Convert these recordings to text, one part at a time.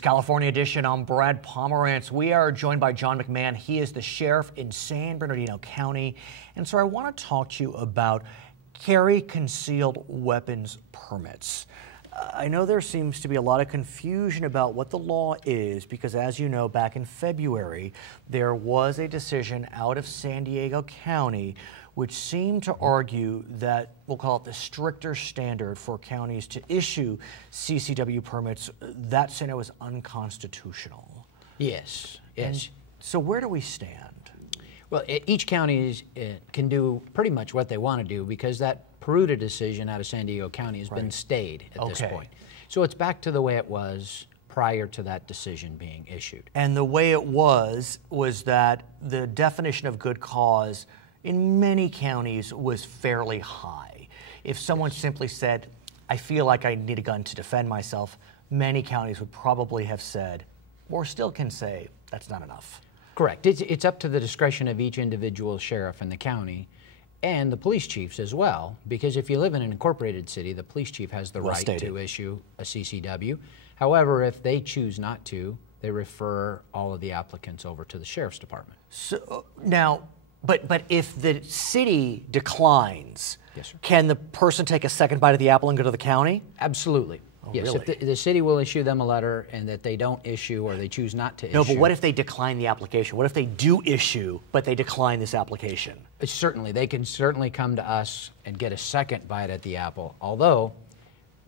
It's California Edition. I'm Brad Pomerance. We are joined by John McMahon. He is the sheriff in San Bernardino County. And so I want to talk to you about carry concealed weapons permits. I know there seems to be a lot of confusion about what the law is because, as you know, back in February, there was a decision out of San Diego County which seemed to argue that, we'll call it the stricter standard for counties to issue CCW permits, that said it was unconstitutional. Yes, yes. And so where do we stand? Well, each county can do pretty much what they want to do because that Peruta decision out of San Diego County has been stayed at this point. So it's back to the way it was prior to that decision being issued. And the way it was that the definition of good cause in many counties was fairly high. If someone simply said, I feel like I need a gun to defend myself, many counties would probably have said, or still can say, that's not enough. Correct. It's up to the discretion of each individual sheriff in the county and the police chiefs as well, because if you live in an incorporated city, the police chief has the right to issue a CCW. However, if they choose not to, they refer all of the applicants over to the sheriff's department. So now, but if the city declines, yes, sir, can the person take a second bite of the apple and go to the county? Absolutely. Oh, yes, really? If the city will issue them a letter and that they don't issue or they choose not to issue. No, but what if they decline the application? What if they do issue, but they decline this application? Certainly. They can certainly come to us and get a second bite at the apple, although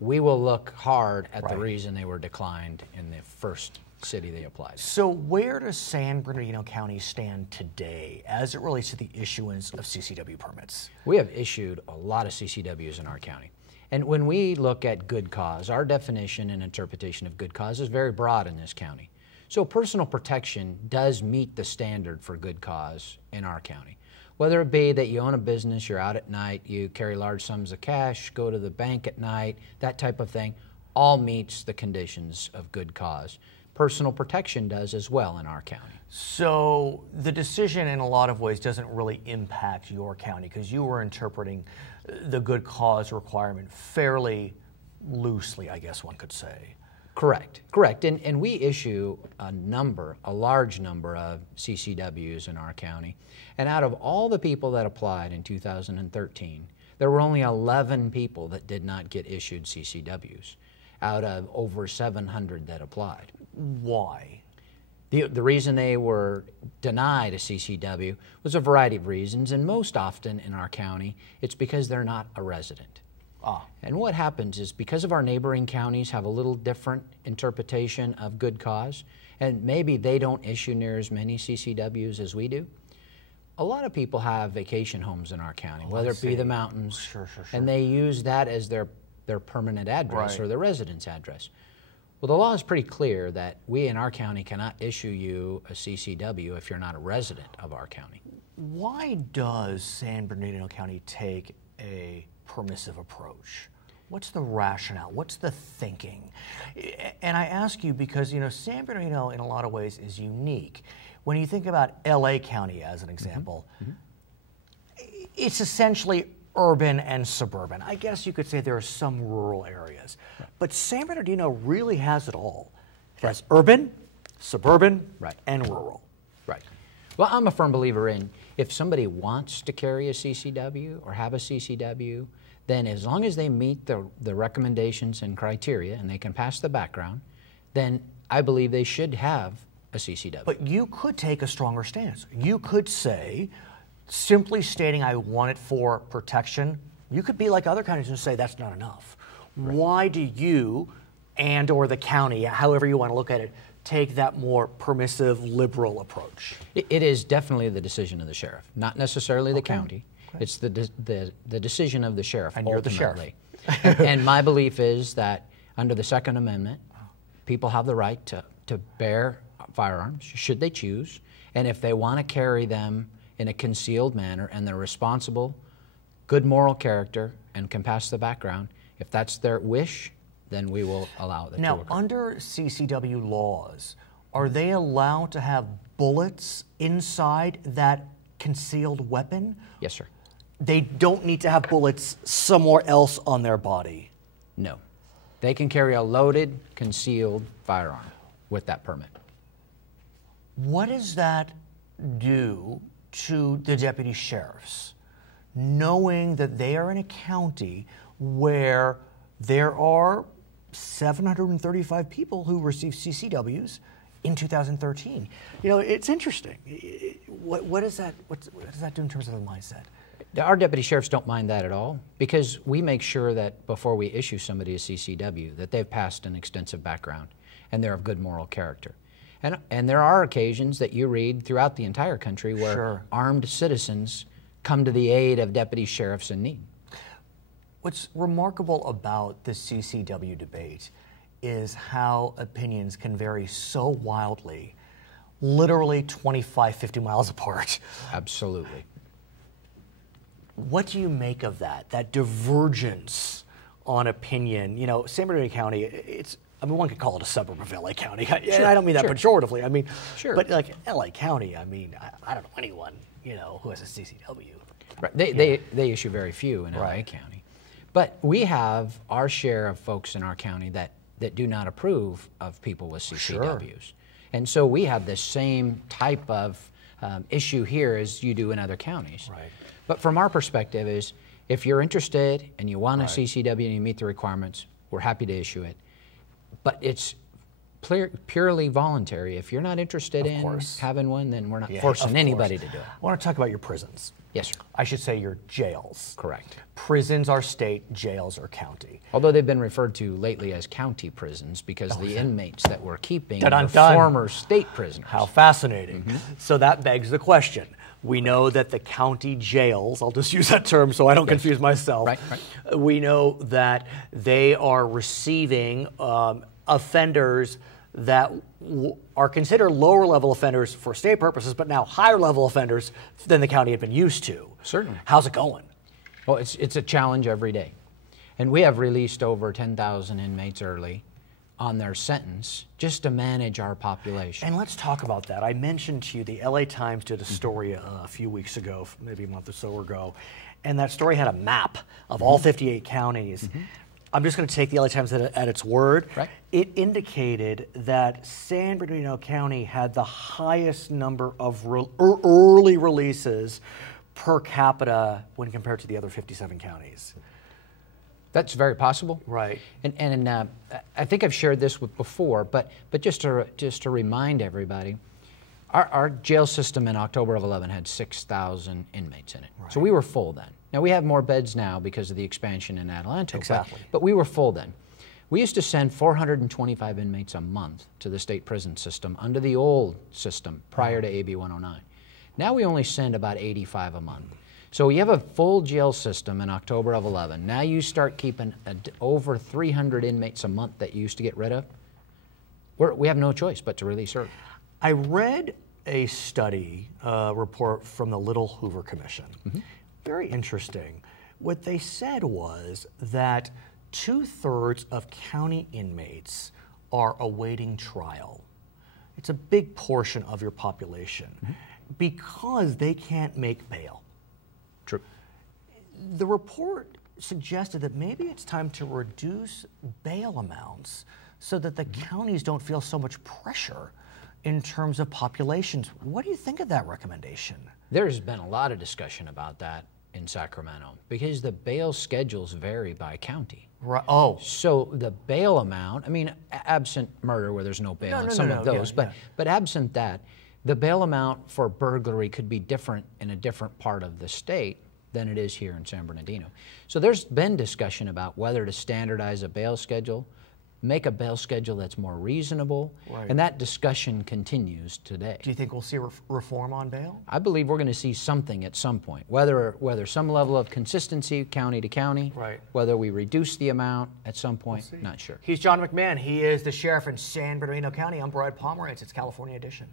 we will look hard at the reason they were declined in the first city they applied. So where does San Bernardino County stand today as it relates to the issuance of CCW permits? We have issued a lot of CCWs in our county. And when we look at good cause, our definition and interpretation of good cause is very broad in this county. So personal protection does meet the standard for good cause in our county. Whether it be that you own a business, you're out at night, you carry large sums of cash, go to the bank at night, that type of thing, all meets the conditions of good cause. Personal protection does as well in our county. So the decision in a lot of ways doesn't really impact your county because you were interpreting the good cause requirement fairly loosely, I guess one could say. Correct, correct. And we issue a large number of CCWs in our county. And out of all the people that applied in 2013, there were only 11 people that did not get issued CCWs out of over 700 that applied. Why? The reason they were denied a CCW was a variety of reasons, and most often in our county, it's because they're not a resident. And what happens is because of our neighboring counties have a little different interpretation of good cause, and maybe they don't issue near as many CCWs as we do, a lot of people have vacation homes in our county, whether it be the mountains, and they use that as their permanent address or their residence address. Well, the law is pretty clear that we in our county cannot issue you a CCW if you're not a resident of our county. Why does San Bernardino County take a permissive approach? What's the rationale? What's the thinking? And I ask you because, you know, San Bernardino in a lot of ways is unique. When you think about LA County as an example, it's essentially urban and suburban. I guess you could say there are some rural areas. But San Bernardino really has it all. It has urban, suburban, and rural. Right. Well, I'm a firm believer in if somebody wants to carry a CCW or have a CCW, then as long as they meet the recommendations and criteria and they can pass the background, then I believe they should have a CCW. But you could take a stronger stance. You could say, simply stating I want it for protection, you could be like other counties and say that's not enough. Why do you and or the county, however you want to look at it, take that more permissive, liberal approach? It is definitely the decision of the sheriff, not necessarily the county. It's the decision of the sheriff and ultimately. You're the sheriff. And my belief is that under the Second Amendment, people have the right to bear firearms, should they choose, and if they want to carry them in a concealed manner and they're responsible, good moral character, and can pass the background, if that's their wish, then we will allow that. Now, under CCW laws, are they allowed to have bullets inside that concealed weapon? Yes, sir. They don't need to have bullets somewhere else on their body? No. They can carry a loaded, concealed firearm. with that permit. What does that do to the deputy sheriffs, knowing that they are in a county where there are 735 people who received CCWs in 2013? You know, it's interesting. What does that do in terms of the mindset? Our deputy sheriffs don't mind that at all, because we make sure that before we issue somebody a CCW that they've passed an extensive background and they're of good moral character. And there are occasions that you read throughout the entire country where Sure. armed citizens come to the aid of deputy sheriffs in need. What's remarkable about the CCW debate is how opinions can vary so wildly, literally 25, 50 miles apart. Absolutely. What do you make of that divergence on opinion? You know, San Bernardino County, one could call it a suburb of LA County. Sure, I don't mean that sure. pejoratively. I mean, Sure. But like LA County, I mean, I don't know anyone, you know, who has a CCW. Right. They issue very few in LA Right. County. But we have our share of folks in our county that do not approve of people with CCWs. Sure. And so we have the same type of issue here as you do in other counties. Right. But from our perspective is, if you're interested and you want a Right. CCW and you meet the requirements, we're happy to issue it. But it's purely voluntary. If you're not interested in course. having one, then we're not Yeah, forcing of anybody course. to do it. I want to talk about your prisons. Yes, sir. I should say your jails. Correct. Prisons are state, jails are county. Although they've been referred to lately as county prisons because the inmates that we're keeping Dun-dun-dun. are former state prisoners. How fascinating. So that begs the question. We know that the county jails, I'll just use that term so I don't confuse myself. Right. We know that they are receiving offenders that are considered lower level offenders for state purposes, but now higher level offenders than the county had been used to. Certainly. How's it going? Well, it's a challenge every day. And we have released over 10,000 inmates early on their sentence just to manage our population. And let's talk about that. I mentioned to you the LA Times did a story a few weeks ago, maybe a month or so ago, and that story had a map of all 58 counties. I'm just going to take the LA Times at its word. Right. It indicated that San Bernardino County had the highest number of early releases per capita when compared to the other 57 counties. That's very possible. Right. And I think I've shared this before, but just to remind everybody, our jail system in October of 11 had 6,000 inmates in it. Right. So we were full then. Now we have more beds now because of the expansion in Adelanto. Exactly. But we were full then. We used to send 425 inmates a month to the state prison system under the old system prior to AB 109. Now we only send about 85 a month. So you have a full jail system in October of 11. Now you start keeping over 300 inmates a month that you used to get rid of. We have no choice but to release early. I read a study report from the Little Hoover Commission. Very interesting. What they said was that 2/3 of county inmates are awaiting trial. It's a big portion of your population because they can't make bail. True. The report suggested that maybe it's time to reduce bail amounts so that the counties don't feel so much pressure in terms of populations. What do you think of that recommendation? There's been a lot of discussion about that in Sacramento because the bail schedules vary by county. Right. Oh, So the bail amount, I mean, absent murder where there's no bail on some of those, but absent that, the bail amount for burglary could be different in a different part of the state than it is here in San Bernardino. So there's been discussion about whether to standardize a bail schedule, make a bail schedule that's more reasonable, Right. and that discussion continues today. do you think we'll see reform on bail? I believe we're going to see something at some point, whether some level of consistency county to county, Right. whether we reduce the amount at some point, not sure. He's John McMahon. He is the sheriff in San Bernardino County. I'm Brad Pomerance. It's California Edition.